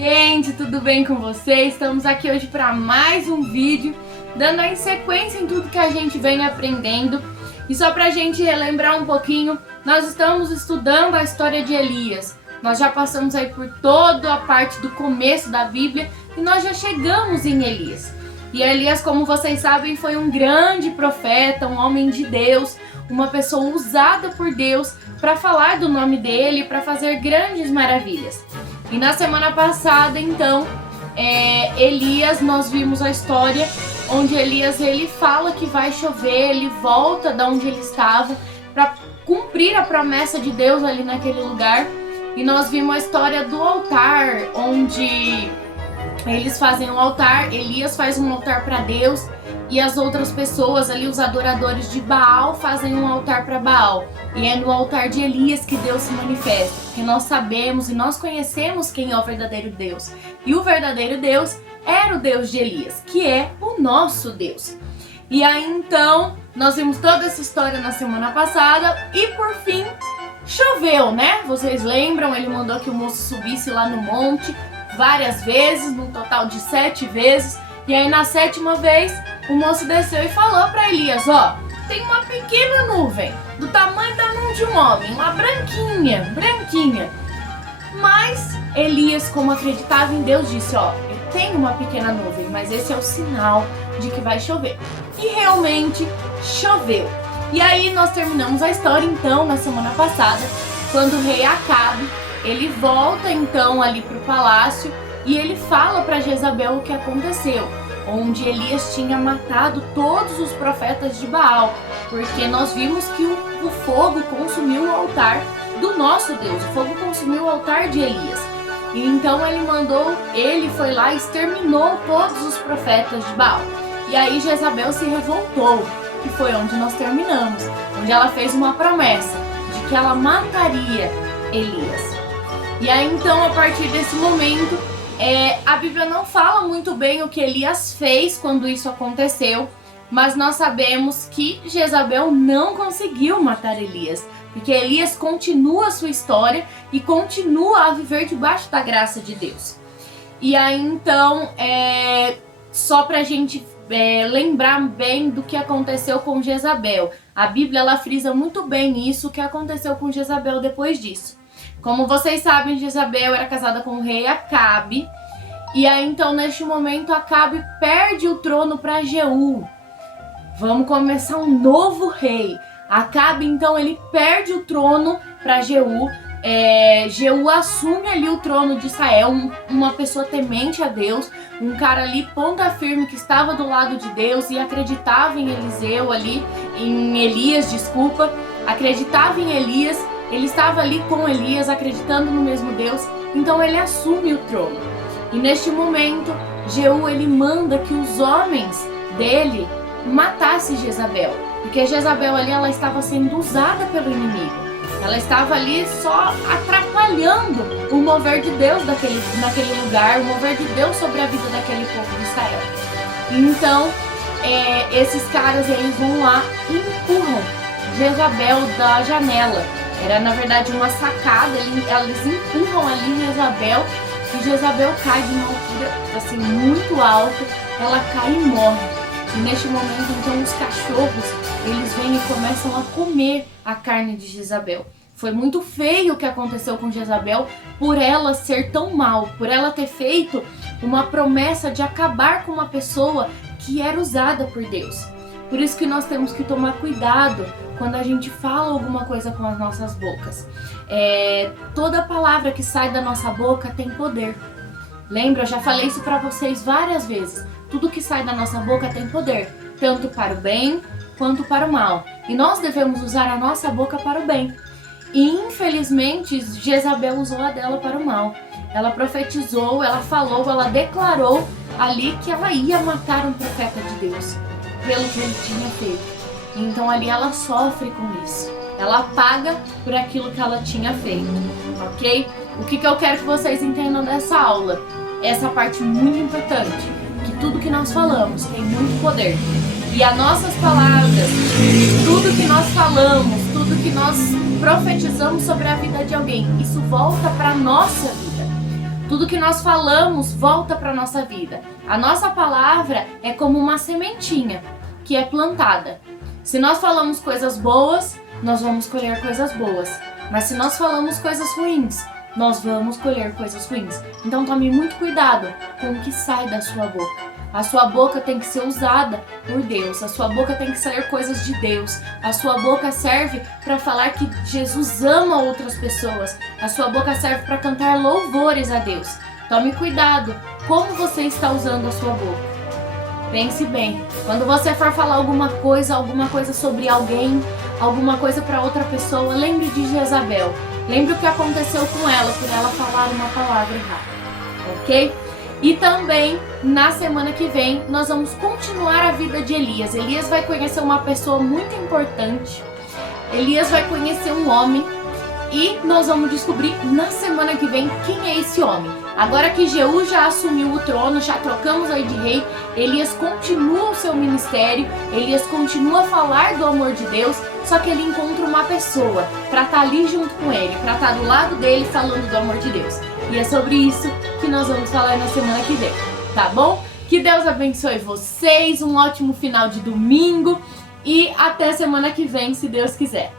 Gente, tudo bem com vocês? Estamos aqui hoje para mais um vídeo, dando aí sequência em tudo que a gente vem aprendendo. E só pra gente relembrar um pouquinho, nós estamos estudando a história de Elias. Nós já passamos aí por toda a parte do começo da Bíblia e nós já chegamos em Elias. E Elias, como vocês sabem, foi um grande profeta, um homem de Deus, uma pessoa usada por Deus para falar do nome dele, para fazer grandes maravilhas. E na semana passada, então, Elias, nós vimos a história onde Elias ele fala que vai chover, ele volta de onde ele estava para cumprir a promessa de Deus ali naquele lugar. E nós vimos a história do altar, onde eles fazem um altar, Elias faz um altar para Deus e as outras pessoas ali, os adoradores de Baal, fazem um altar para Baal. E é no altar de Elias que Deus se manifesta, porque nós sabemos e nós conhecemos quem é o verdadeiro Deus. E o verdadeiro Deus era o Deus de Elias, que é o nosso Deus. E aí então, nós vimos toda essa história na semana passada e por fim, choveu, né? Vocês lembram? Ele mandou que o moço subisse lá no monte várias vezes, num total de 7 vezes. E aí na 7ª vez, o moço desceu e falou para Elias, ó, tem uma pequena nuvem, do tamanho da mão de um homem, uma branquinha. Mas Elias, como acreditava em Deus, disse, ó, eu tenho uma pequena nuvem, mas esse é o sinal de que vai chover. E realmente choveu. E aí nós terminamos a história então na semana passada, quando o rei Acabe, ele volta então ali pro palácio e ele fala para Jezabel o que aconteceu, onde Elias tinha matado todos os profetas de Baal, porque nós vimos que o fogo consumiu o altar do nosso Deus, o fogo consumiu o altar de Elias. E então ele foi lá e exterminou todos os profetas de Baal. E aí Jezabel se revoltou, que foi onde nós terminamos, onde ela fez uma promessa de que ela mataria Elias. E aí então, a partir desse momento, a Bíblia não fala muito bem o que Elias fez quando isso aconteceu, mas nós sabemos que Jezabel não conseguiu matar Elias, porque Elias continua a sua história e continua a viver debaixo da graça de Deus. E aí então, só pra gente lembrar bem do que aconteceu com Jezabel, a Bíblia ela frisa muito bem isso, o que aconteceu com Jezabel depois disso. Como vocês sabem, Jezabel era casada com o rei Acabe. E aí então neste momento Acabe perde o trono para Jeú. Vamos começar um novo rei. Acabe então ele perde o trono para Jeú. Jeú assume ali o trono de Israel, uma pessoa temente a Deus, um cara ali ponta firme que estava do lado de Deus e acreditava em Elias, acreditava em Elias. Ele estava ali com Elias, acreditando no mesmo Deus, então ele assume o trono. E neste momento, Jeú ele manda que os homens dele matassem Jezabel, porque Jezabel ali ela estava sendo usada pelo inimigo. Ela estava ali só atrapalhando o mover de Deus naquele lugar, o mover de Deus sobre a vida daquele povo de Israel. Então, esses caras eles vão lá e empurram Jezabel da janela. Era na verdade uma sacada, eles empurram ali Jezabel e Jezabel cai de uma altura assim muito alta, ela cai e morre. E neste momento então os cachorros eles vêm e começam a comer a carne de Jezabel. Foi muito feio o que aconteceu com Jezabel por ela ser tão mal, por ela ter feito uma promessa de acabar com uma pessoa que era usada por Deus. Por isso que nós temos que tomar cuidado quando a gente fala alguma coisa com as nossas bocas. Toda palavra que sai da nossa boca tem poder. Lembra? Eu já falei isso para vocês várias vezes. Tudo que sai da nossa boca tem poder, tanto para o bem quanto para o mal. E nós devemos usar a nossa boca para o bem. E infelizmente Jezabel usou a dela para o mal. Ela profetizou, ela falou, ela declarou ali que ela ia matar um profeta de Deus pelo que ele tinha feito. Então ali ela sofre com isso. Ela paga por aquilo que ela tinha feito, ok? O que eu quero que vocês entendam dessa aula? Essa parte muito importante, que tudo que nós falamos tem muito poder. E as nossas palavras, tudo que nós falamos, tudo que nós profetizamos sobre a vida de alguém, isso volta para a nossa vida. Tudo que nós falamos volta para nossa vida. A nossa palavra é como uma sementinha que é plantada. Se nós falamos coisas boas, nós vamos colher coisas boas. Mas se nós falamos coisas ruins, nós vamos colher coisas ruins. Então tome muito cuidado com o que sai da sua boca. A sua boca tem que ser usada por Deus. A sua boca tem que sair coisas de Deus. A sua boca serve para falar que Jesus ama outras pessoas. A sua boca serve para cantar louvores a Deus. Tome cuidado como você está usando a sua boca. Pense bem. Quando você for falar alguma coisa sobre alguém, alguma coisa para outra pessoa, lembre de Jezabel. Lembre o que aconteceu com ela por ela falar uma palavra errada. Ok? E também, na semana que vem, nós vamos continuar a vida de Elias. Elias vai conhecer uma pessoa muito importante. Elias vai conhecer um homem. E nós vamos descobrir na semana que vem quem é esse homem. Agora que Jeú já assumiu o trono, já trocamos aí de rei, Elias continua o seu ministério, Elias continua a falar do amor de Deus, só que ele encontra uma pessoa para estar ali junto com ele, para estar do lado dele falando do amor de Deus. E é sobre isso que nós vamos falar na semana que vem, tá bom? Que Deus abençoe vocês, um ótimo final de domingo e até semana que vem, se Deus quiser.